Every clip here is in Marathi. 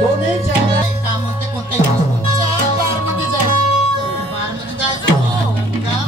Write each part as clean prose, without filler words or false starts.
तो नहीं चाहिए काम होते कोणते बार मध्ये जायचं हो का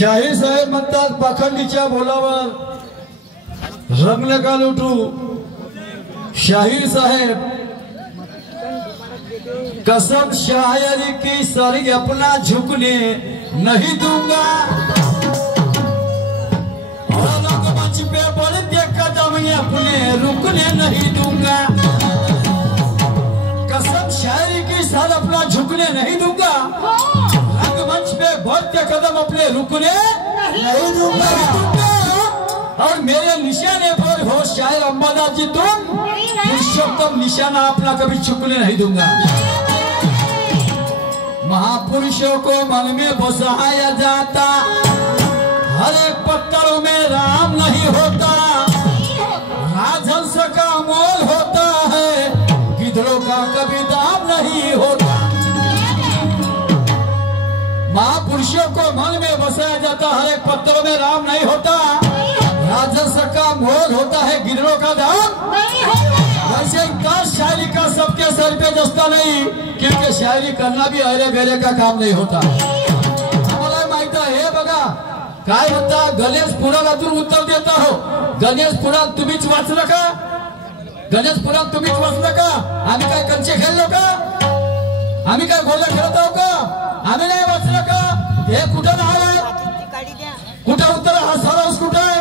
शाहीर साहेब म्हणतात पाखंडीच्या बोलावर रंगले का लुटू। शाहीर साहेब कसम शायरी की सारी अपना झुकने नहीं दूंगा, मंच पे बढ़ते कदम अपने रुकने नहीं दूंगा। कसम शायरी की साल अपना झुकने नहीं दूंगा, रंगमंच पे बढ़ते कदम अपने रुकने नहीं दूंगा। और मेरे निशाने पर हो शायर अम्बादास जी तुम, पुरुषोत्तम निशाना अपना कभी झुकने नहीं दूंगा। महापुरुषों को मन में बसाया जाता, हर एक पत्थरों में राम नहीं होता। राजहंस का मोल होता है, गिद्धड़ों का कभी दाम नहीं होता। एक पत्थरों में राम नहीं होता, राजस का मोल होता है गिरनों का दाम। वैसे इनका शायरी का सबके सर पे दस्ता नहीं, क्योंकि शायरी करना भी अरे बेरे का काम नहीं होता। आम्हाला माहित आहे बघा काय म्हणता, गणेश पुराणातून उत्तर देता हो। गणेश पुराण तुम्हीच वाचलं का? गणेश पुराण तुम्हीच वाचलं का? आम्ही काय कंचे खेळलो का? आम्ही काय गोळ्या खेळत आहो का? आम्ही नाही वाचलं का? हे कुठं नाव आहे? कुठं उत्तर हा सारांश कुठं आहे?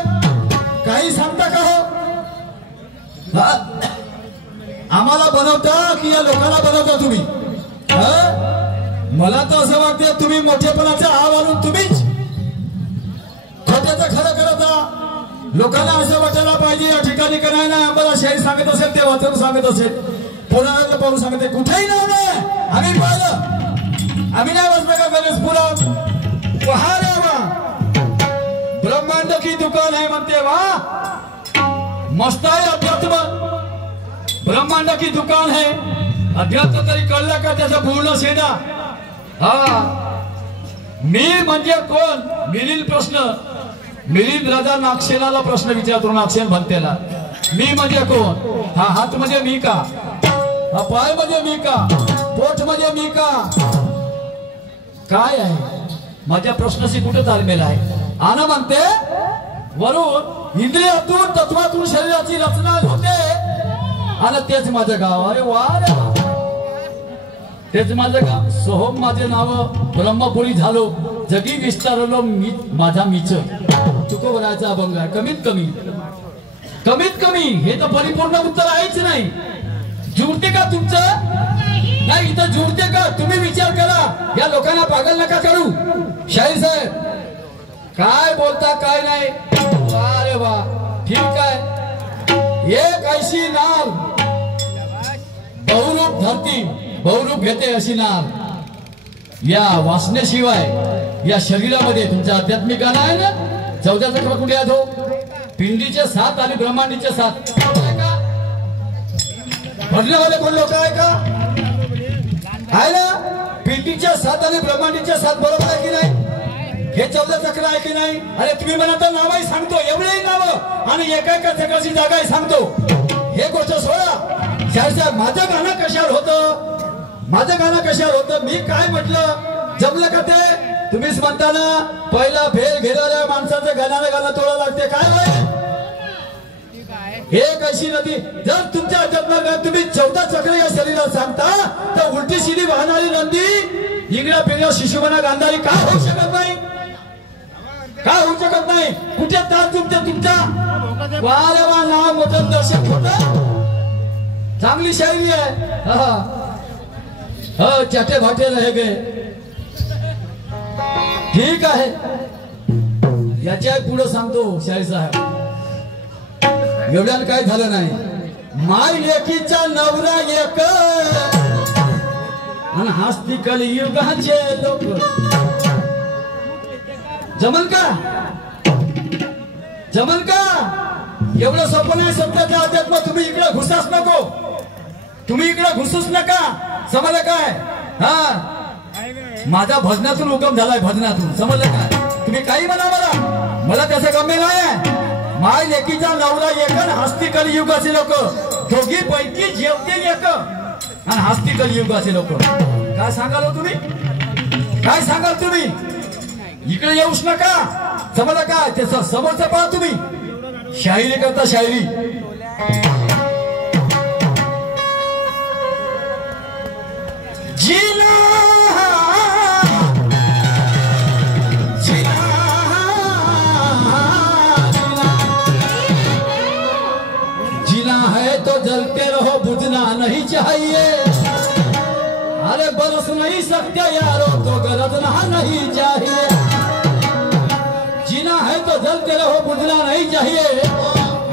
काही सांगता का हो? आम्हाला बनवता की या लोकांना बनवता तुम्ही? मला तर असं वाटतं तुम्ही मोठेपणाचा हाव आणून तुम्हीच खोट्याचं खरं करता। लोकांना असं वाटायला पाहिजे या ठिकाणी का नाही ना आम्हाला शाहीर सांगत असेल ते वाचन सांगत असेल, पुराणातलं पाहून सांगते, कुठेही नाव नाही आम्ही पाहिलं। आम्ही नाही वाचलं का गणेश पुराण? पहा रे वा, ब्रह्मांड की दुकान है म्हणते वा, मस्त आहे अध्यात्म। ब्रह्मांड की दुकान है, अध्यात्म तरी कळलं का त्याचा पूर्ण सेना? हा, मी म्हणजे कोण? मिलिंद प्रश्न, मिलिंद राजा नागसेनाला प्रश्न विचारतो, नागसेन भंतेला मी म्हणजे कोण? हा हात म्हणजे मी का? हा पाय म्हणजे मी का? पोट म्हणजे मी का? काय आहे माझ्या प्रश्नाशी कुठे ताळमेळ आहे? आना म्हणते वरून इंद्रियातून तत्वातून शरीराची रचना होते आणि तेच माझं गाव। अरे वा रे वा, तेच माझं गाव। सोहम माझे नाव, ब्रह्मपुरी झालो, जगी विस्तारलो मी माझा मीच। तुकोबराचा अभंग आहे। कमीत कमी हे तर परिपूर्ण उत्तर आहेच नाही। जुळते का तुमचं? नाही इथं जुळते का? तुम्ही विचार करा, या लोकांना पागल नका करू। शाहीर साहेब काय बोलता काय नाही? अरे वा, ठीक आहे। एक ऐशी नाव बहुरूप धरती, बहुरूप घेते अशी नाव। या वासनेशिवाय या शरीरामध्ये तुमचं आध्यात्मिक गाणं आहे ना, 14 चक्र कुठे आहेत हो? पिंडीचे 7 आणि ब्रह्मांडीचे 7 भजनामध्ये कोण लोक आहे का? आहे ना? पिंडीचे 7 आणि ब्रह्मांडीचे 7 बरोबर आहे की नाही? हे 14 चक्र आहे की नाही? अरे तुम्ही म्हणता नावही सांगतो, एवढेही नाव आणि एका चक्राची जागाही सांगतो। हे गोष्ट सोडा। शाहीर साहेब माझं गाणं कशावर होतं? माझं गाणं कशावर होतं? मी काय म्हटलं? जमलं का ते? तुम्हीच म्हणता ना, पहिला फेर घेणाऱ्या माणसाचं गाणं तोडा लागते। काय होय? एक अशी नदी, जर तुमच्या अध्यात्मात तुम्ही 14 चक्र या शरीरात सांगता तर उलटी सीधी वाहणारी नदी इंगळ्या पिंगळ्या शिशुमना गांधारी का होऊ शकत नाही? का होऊ शकत नाही? कुठे तास तुमचा वारे वा नाव मोठं दर्शक होत। चांगली शायरी आहे। चाटे भाटे रह गए, ठीक आहे। याच्या पुढे सांगतो शाहीर साहेब, एवढ्याला काय झालं नाही। माय एकीचा नवरा एक आणि हस्ती कलियुगाचे लोक, जमल का? जमल का? एवढं सोपं नाही सत्याचं अध्यात्म। तुम्ही इकडे घुसाच नको, तुम्ही इकडे घुसूच नका। समजलं काय? हा, माझा भजनातून उगम झालाय, भजनातून। समजलं काय? तुम्ही काही म्हणा मला त्याचं गम्य नाही। माय लेकीचा नवरा एक आणि हस्ती कलियुगाचे लोक, दोघी पैकी जेवते एक आणि हस्ती कलियुगाचे लोक। काय सांगाल तुम्ही? काय सांगाल तुम्ही? इकडे येऊच नका। समजलं काय? त्याचं समोरचं पहा तुम्ही। शायरी करता शायरी। जिला जीना है तो जलते रहो, बुझना नहीं चाहिए। अरे बरस नहीं सकते यारो तो गरजना नहीं चाहिए। जीना है तो जलते रहो, बुझना नहीं चाहिए।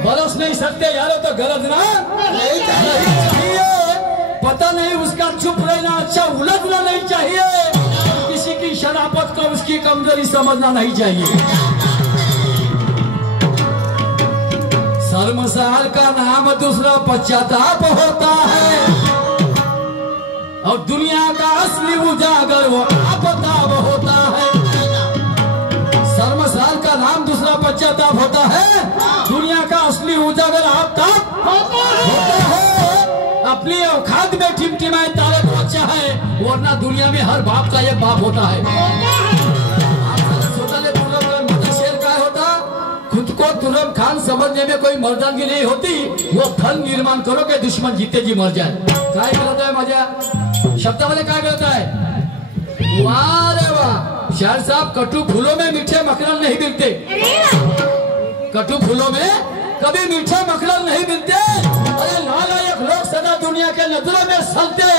बरस नहीं सकते यारो तो गरजना नहीं चाहिए। पता नहीं उसका चुप रहना अच्छा, उलझना नहीं चाहिए। किसी की शराफत को उसकी कमजोरी समझना नहीं चाहिए। शर्मसार का नाम दूसरा पश्चाताप होता है, और दुनिया का असली उजागर वो आपताप होता है। शर्मसार आफ्ताब होता है, दुनिया का असली उजागर आफ्ताब होता है। अपनी औकात में टिमटिमाए तारे को अच्छा है, वरना दुनिया में हर बाप का ये बाप होता है। शेर का होता, खुद को तुरम खान समझने में कोई मर्दानगी नहीं होती। वो फल निर्माण करो के दुश्मन जीते जी मर जाए। काय करता है माझ्या शब्दामध्ये काय करता है? वाह रे वाह, शायर साहब, कटु फूलों में मीठे मखरल नहीं मिलते। कटु फूलों में कभी मीठे मखरल नहीं मिलते। अरे नालायक लोग सदा दुनिया के नजरों में सलते,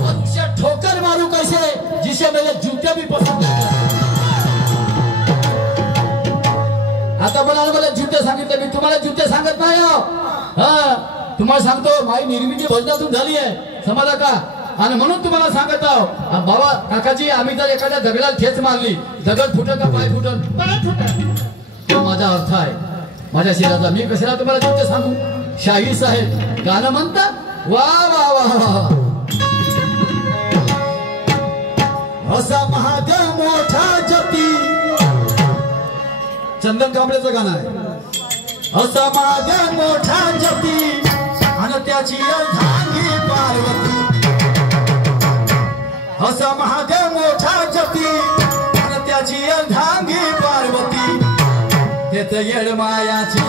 उनसे ठोकर मारू कैसे जिसे मेरे जूते भी पसंद है। आता मला जूते सांगितले, मी तुम्हाला जूते सांगत नाही हो। हा, तुम्हाला सांगतो माझी निर्मिती भजनातून झाली आहे, समजला का? आणि म्हणून तुम्हाला सांगत आहो बाबा काकाजी, आम्ही जर एखाद्या दगडाला ठेच मारली, दगड फुटल का पाय फुटल? पाय फुटल। माझा अर्थ आहे माझ्या शरीराचा। मी कशाला तुम्हाला जूते सांगू? शाहीर साहेब गाणं म्हणता, वा वा वा। असा महादेव मोठा जपी, चंदन कांबळेचं गाणं आहे। असा महादेव मोठा जपी आणि त्याची अर्धांगी पार्वती। असा महादेव मोठा जपी आणि त्याची अर्धांगी पार्वती। तेच येड मायाची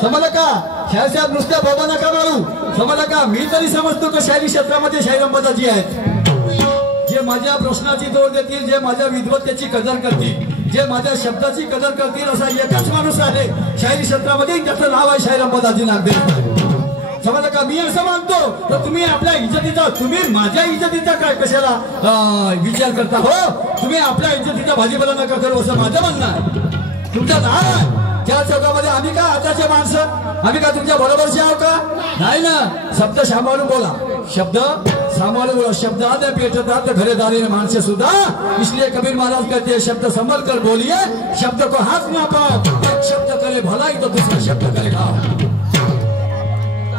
समजलं का? शाहीर साहेब नुसत्या बाबा नका मारू, समजलं का? मी तरी समजतो की शायरी क्षेत्रामध्ये शाहीरंबाजी आहेत, जे माझ्या प्रश्नाची जोड देतील, जे माझ्या विद्वत्तेची कदर करतील, जे माझ्या शब्दाची कदर करतील, असा एकच माणूस आहे शायरी क्षेत्रामध्ये, त्याचं नाव आहे शाहीरंबाजी नागदेव। समजलं का? मी असं मानतो तर तुम्ही आपल्या इज्जतीचा, तुम्ही माझ्या इज्जतीचा काय कशाला विचार करता हो? तुम्ही आपल्या इज्जतीचा भाजीपाला नका करू असं माझं म्हणणं आहे। तुमचं नाव आहे त्या चौकामध्ये, आम्ही का आताचे माणसं, आम्ही का तुमच्या बरोबरचे आहो का? नाही ना। शब्द सांभाळून बोला, शब्द सांभाळून बोला। शब्द आते पेटतात घरेदारी में माणसे सुद्धा, इसलिए कबीर महाराज कहते हैं शब्द संभल कर बोलिए, शब्द को हाथ ना पाओ, एक शब्द करे भलाई तो दूसरा शब्द करे घाव।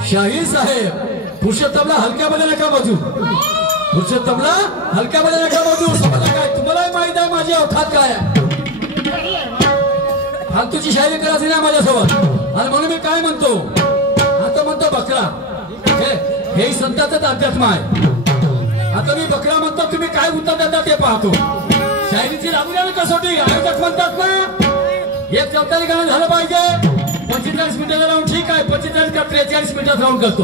शाहीर साहेब, पुरुषोत्तमला हलक्यामध्ये नका बजू, पुरुषोत्तमला हलक्यामध्ये नका बजू। समजलं काय? तुम्हालाही माहित आहे माझी औकात काय आहे। फालतूची शायरी करायची नाही माझ्यासोबत। आणि म्हणून मी काय म्हणतो, आता म्हणतो बकरा, हे संतांचं अध्यात्म आहे। आता मी बकरा म्हणतो, तुम्ही काय उत्तर देता ते पाहतो। शायरीची लागलेली कसोटी आयोजक म्हणतात ना, एक 44 गाणं झालं पाहिजे, 45 मिनिटाला राहून ठीक आहे, 45 का 43 मिनिटात राहून करतो,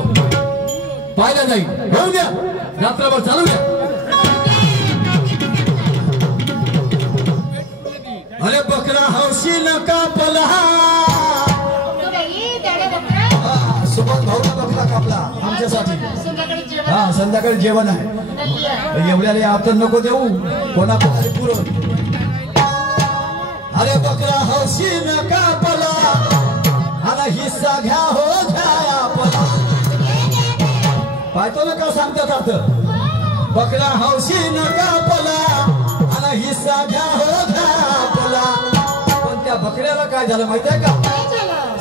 पाहिलं जाईल, होऊ द्या, रात्रभर चालू द्या। अरे बकरा हौशी नका पलहा, सोबत भाऊला बकरा कापला आमच्यासाठी। हा, संध्याकाळी जेवण आहे, एवढ्याला आपण नको देऊ, कोणाकोणाला पुरव। अरे बकरा हौशी नका पला आणि हिस्सा घ्या हो घ्या पला। पाहतो ना का सांगतात अर्थ, बकरा हौशी नका पला आणि हिस्सा घ्या हो घ्या पला। पण त्या बकऱ्याला काय झालं माहिती आहे का?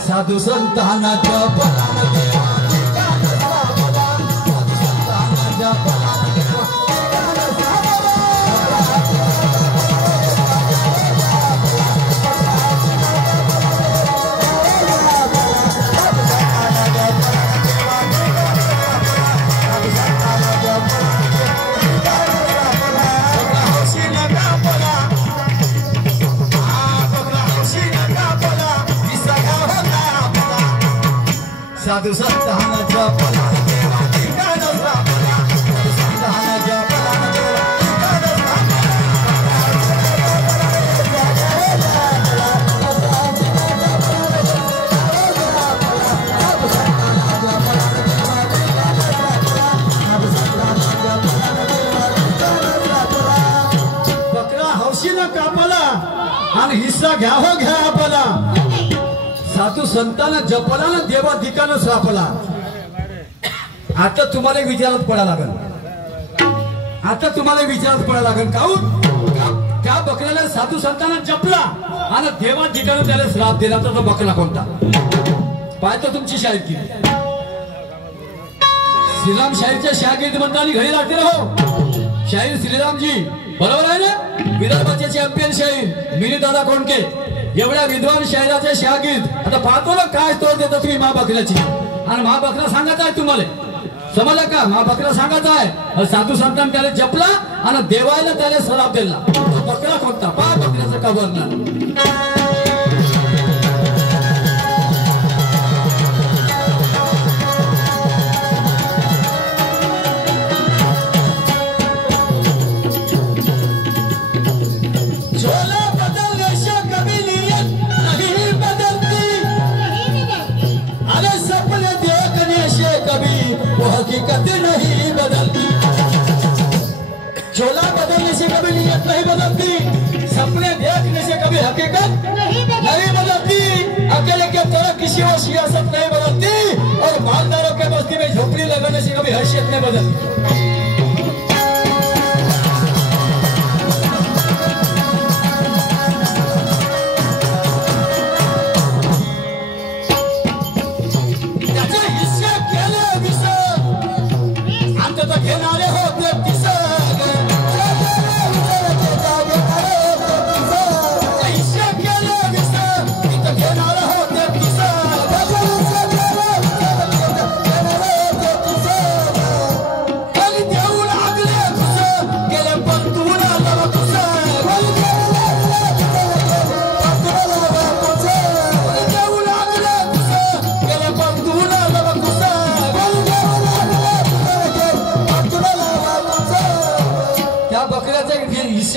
साधू संतानाच्या पलान देवाची गाणं साबला, साधू संतानाच्या पलान देवाची गाणं साबला। साधू संतानाच्या पलान देवा ठिकाण सापला साधू संतानाच्या पलान देवा ठिकाण बकरा हौशीनं कापला आणि हिस्सा घ्या हो घ्या आपला साधू संतांना जपला ना देवा ठिकाण सापला आता तुम्हाला विचारत पडा लागल आता तुम्हाला विचारत पडा लागल काऊन त्या बकऱ्याला साधू संतांना जपला आणि देवा ठिकाण त्याला श्राप दिला तर तो बकरा कोणता पाहतो तुमची शाहीर श्रीराम शाहीरच्या शागिर्द म्हणताना घरी लागते ना हो शाहीर श्रीरामजी बरोबर आहे ना विदर्भाचे चॅम्पियन शाहीर मिनी दादा कोणके एवढ्या विद्वान शाहिराचे शागिर्द आता पाहतो ना काय तोड देतो तुम्ही महाबकऱ्याची आणि महाबकरा सांगत आहे तुम्हाला समजलं का महाबकरा सांगत आहे साधू संतान त्याला जपला आणि देवायला त्याला सराप दिला बकरा कोणता पहा बकऱ्याचं का वर्णन हकीकत नहीं बदलती चोला बदलने से कभी नियत नहीं बदलती सपने देखने से कभी हकीकत नहीं बदलती अकेले के तरह किसी और सियासत नहीं बदलती और मालदारों के बस्ती में झोपड़ी लगाने से कभी हैसियत नहीं बदलती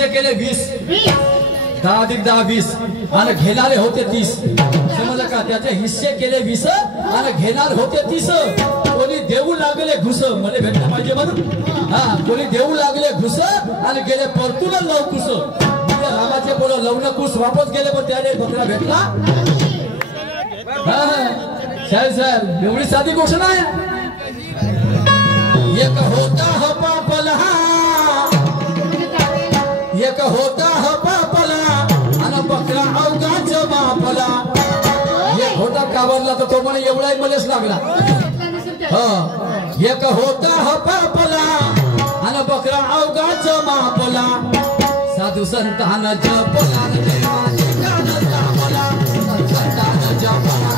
केले 20 10 अधिक 10 20 आणि घेणारे होते 30 समजलं का त्याचे हिस्से केले 20 आणि घेणार होते 30 कोणी देऊ लागले घुस मला भेटलं पाहिजे म्हणून हा कोणी देऊ लागले घुस आणि गेले परतून लवकुस रामाचे बोल लवण कुस वापस गेले पण त्याने बकरा भेटला साहेब एवढी साधी गोष्ट नाही एक होता हो पापला एक होता हो पापला आणि बकरा अवकाच बापला एक होता कावरला तर तो मला एवढाही मलेच लागला एक होता हो पापला आणि बकरा अवकाच बापला साधू संतान जपला देवा ठिकाण सापला संतान जपला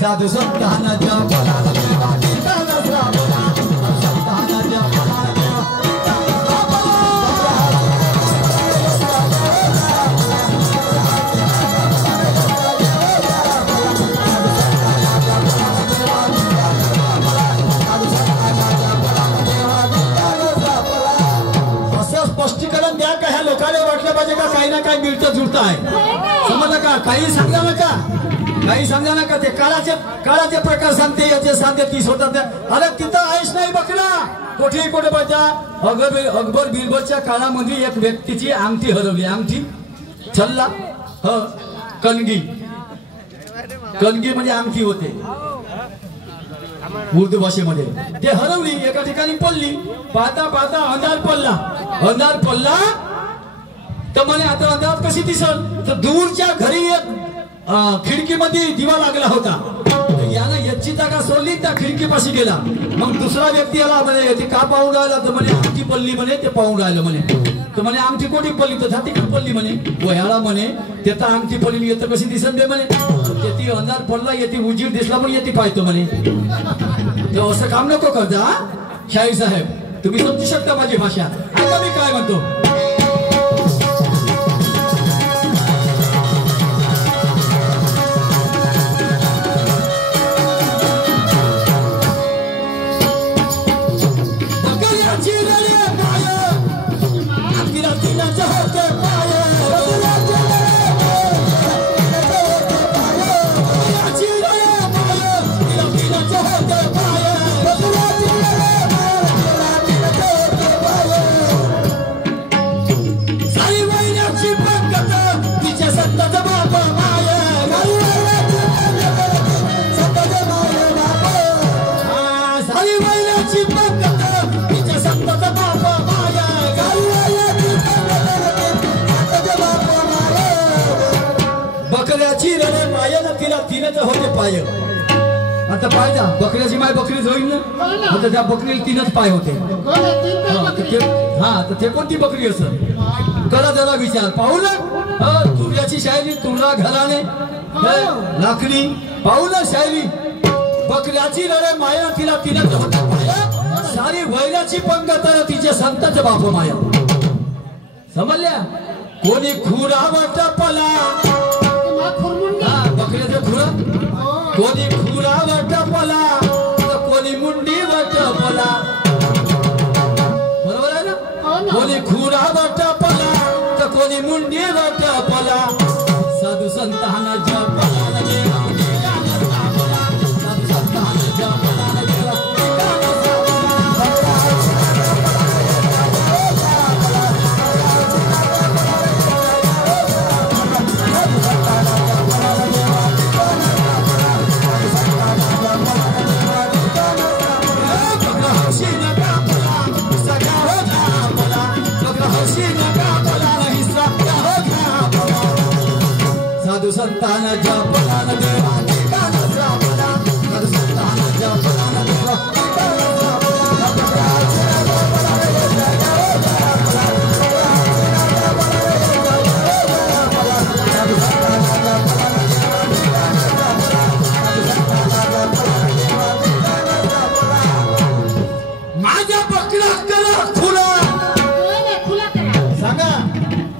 साधू संतान जपला देवा ठिकाण सापला संतान जपला देवा ठिकाण सापला असं स्पष्टीकरण द्या का ह्या लोकांना वाटलं पाहिजे का काही ना काही मिळतं जुळतं आहे समजलं का काही सांगा नका काही समजा ना का ते काळाचे प्रकार सांगते याचे सांगते 30 होतात अरे तिथं आहेच नाही बकरा कुठेही कुठे बघा अकबर बिरबलच्या काळामध्ये एक व्यक्तीची अंगठी हरवली अंगठी छल्ला कणगी म्हणजे अंगठी होते उर्दू भाषेमध्ये ते हरवली एका ठिकाणी पडली पाहता पाहता अंधार पडला तर म्हणे आता अंधारात कशी दिसल तर दूरच्या घरी एक खिडकीमध्ये दिवा लागला होता यानं याची जागा सोडली त्या खिडकीपाशी गेला. मग दुसरा व्यक्ती आला म्हणे ते का पाहून राहिला तर म्हणे अंगठी पडली म्हणे ते पाहून राहिलं म्हणे. तर म्हणे अंगठी कोणी पडली तर छाती पडली म्हणे. वयाला म्हणे ते तर अंगठी पडली येतं कशी दिसन बे म्हणे. येते अंधार पडला येते उजीर दिसला पण येते पाहतो म्हणे. तर असं काम नको करता शाहीर साहेब. तुम्ही समजू शकता माझी भाषा. ऐका मी काय म्हणतो. बकऱ्याची रडे मायेला तिला तीनच होते पाय. आता पाय जा बकऱ्याची माय बकरीच होईल ना. आता त्या बकरीला तीनच पाय होते. हा तर ते कोणती बकरी असेल करा जरा विचार. पाहू ना तुर्याची शायरी तुला घराने लाकडी. पाहू ना शायरी बकऱ्याची रडे माया तिला तीनच होते पाय. सारी वैराची पंगत तिच्या संतांचं बाप माया. समजल्या. कोणी खुरावट पला बकऱ्याचं खुरा. कोणी खुरावट पला तर कोणी मुंडी वट पला. बरोबर आहे ना. कोणी खुरावट पला तर कोणी मुंडी वट पला. साधू संतांना जपला साधू संतांना जपला. साधू संतांना जपला देवा ठिकाणा जपला. साधू संतांना जपला देवा ठिकाणा माझ्या बकरा करा खुला. सांगा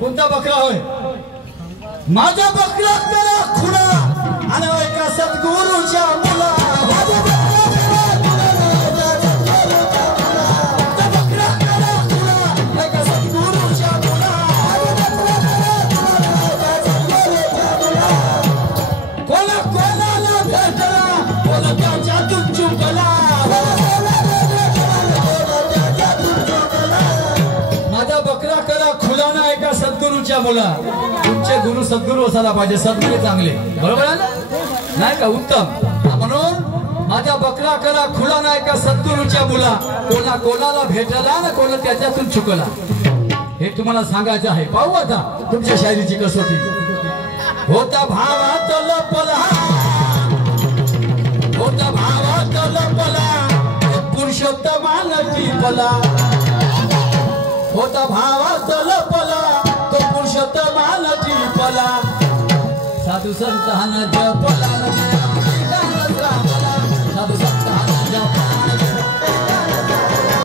कोणता बकरा होय. माझा बकरा करा खुला आणि एका सद्गुरूच्या मुला. बकरा करा खुला एका सद्गुरूच्या मुला. कोणा कोणाला भेटला कोणा त्याच्यातून चुकला. माझा बकरा करा खुला ना एका सद्गुरूच्या मुला. तुमचे गुरु सद्गुरू असायला पाहिजे. सद्गुरू चांगले बरोबर आहे ना. नाही का उत्तम. म्हणून माझा बकरा करा खुला नाही का सद्गुरूच्या मुला. कोणा कोणाला भेटला ना कोणा त्याच्यातून चुकला. हे तुम्हाला सांगायचं आहे. पाहू आता तुमच्या शायरीची कसोटी. होता भावात लपला होता भावात लपला पुरुषोत्तमाला टिपला. होता भावात लपला तो पुरुषोत्तमाला टिपला. साधू संतांना जपला